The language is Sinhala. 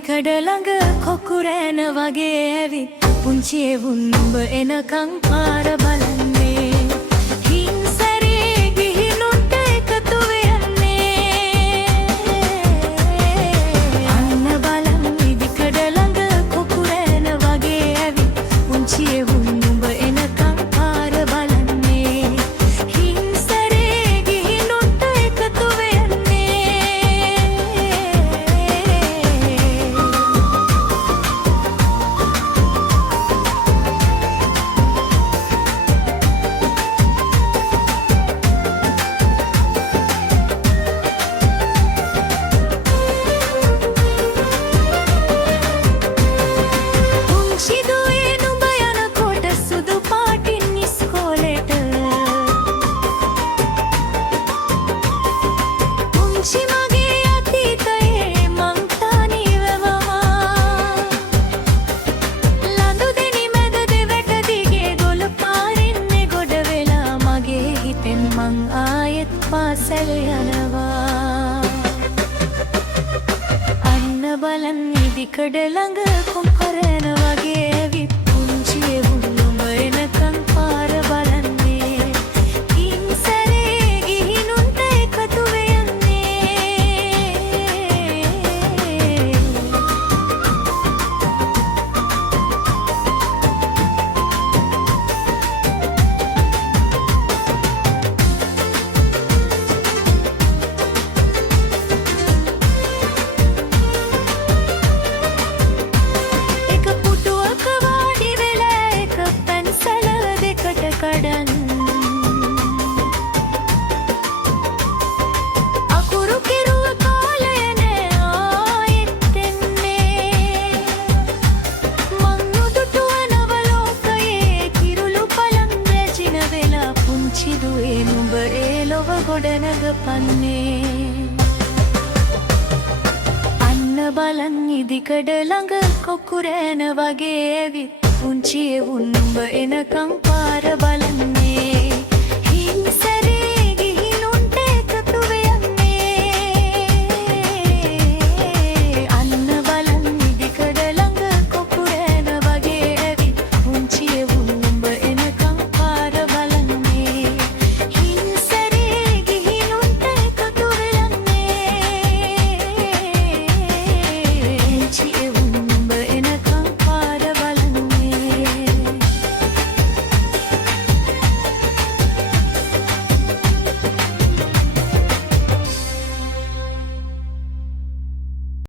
ඉදිකඩ ළඟ කොකුරෑන වගේ ඇවිත් පුංචි එවුන් උඹ එනකං පාර බලන්නේ හිංසරේ ගිහිනුන්ට එකතු වෙන්නේ අන්න බලන් ඉදිකඩ ළඟ කොකුරෑන වගේ ඇවිත් පුංචි එවුන් උඹ එනකං පාර බලන්නේ හිංසරේ ගිහිනුන්ට එකතු මං ආයෙත් පාසැල් යනවා අන්න බලන් ඉදිකඩ ළඟ කොකුරෑන වගේ ඇවිත් පුංචි එවුන් උඹ එනකං පාර බලන්නේ හිංසරේ ගිහිනුන්ට එකතු අකුරු කෙරුව කාලය නෑ ආයෙත් එන්නේ මං උදුටුව නව ලෝකයේ කිරුළු පලන් රැජින වෙලා පුංචි දුවේ නුඹ ඒ ලොව ගොඩනගපන්නේ අන්න බලන් ඉදිකඩ ළඟ කොකුරෑන වගේ ඇවිත් පුංචි එවුන් උඹ එනකං පාර බලන්නේ